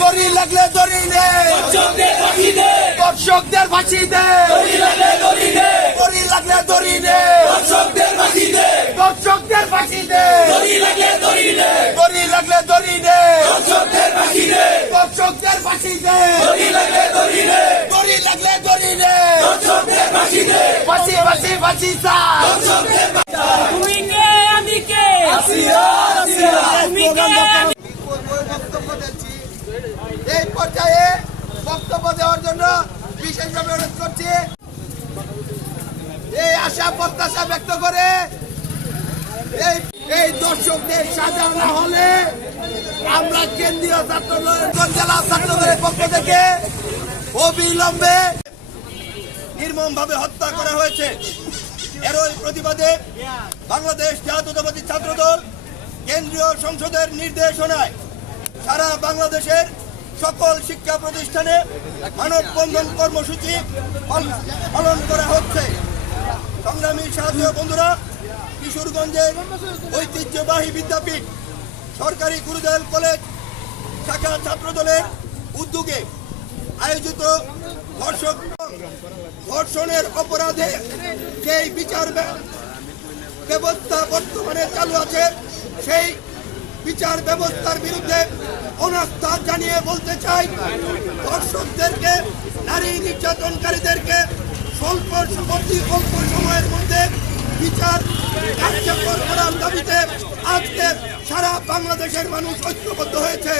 দড়ি লাগলে দড়ি নে, দর্শকদের ফাঁসি দে। দড়ি লাগলে দড়ি নে, দর্শকদের ফাঁসি দে। দড়ি লাগলে দড়ি নে, দর্শকদের ফাঁসি দে। ফাঁসি ফাঁসি ফাঁসি চাই। তুমি কে আমি কে তুমি কে আমি বক্তব্য দিচ্ছি। এই পর্যায়ে বক্তব্য দেওয়ার জন্য বিশেষভাবে অনুরোধ করছি। এই আশা প্রত্যাশা ব্যক্ত করে এই দর্শকদের সাজা না হলে আমরা কেন্দ্রীয় ছাত্রদল জেলা ছাত্রদলের পক্ষ থেকে অবিলম্বে নির্মমভাবে হত্যা করা হয়েছে। এরই প্রতিবাদে বাংলাদেশ জাতীয়তাবাদী ছাত্রদল কেন্দ্রীয় সংসদের নির্দেশনায় সারা বাংলাদেশের সকল শিক্ষা প্রতিষ্ঠানে মানববন্ধন কর্মসূচি পালন করা হচ্ছে। সংগ্রামী সাথী বন্ধুরা, কিশোরগঞ্জের ঐতিহ্যবাহী বিদ্যাপীঠ সরকারি গুরুদেল কলেজ শাখা ছাত্রদলের উদ্যোগে আয়োজিত ধর্ষণের অপরাধে যেই বিচার ব্যবস্থা বর্তমানে চালু আছে, সেই বিচার ব্যবস্থার বিরুদ্ধে অনাস্থা জানিয়ে বলতে চাই, ধর্ষকদেরকে, নারী নির্যাতনকারীদেরকে অল্প সময়ের মধ্যে বিচার কার্যকর করার দাবিতে আজকে সারা বাংলাদেশের মানুষ ঐক্যবদ্ধ হয়েছে।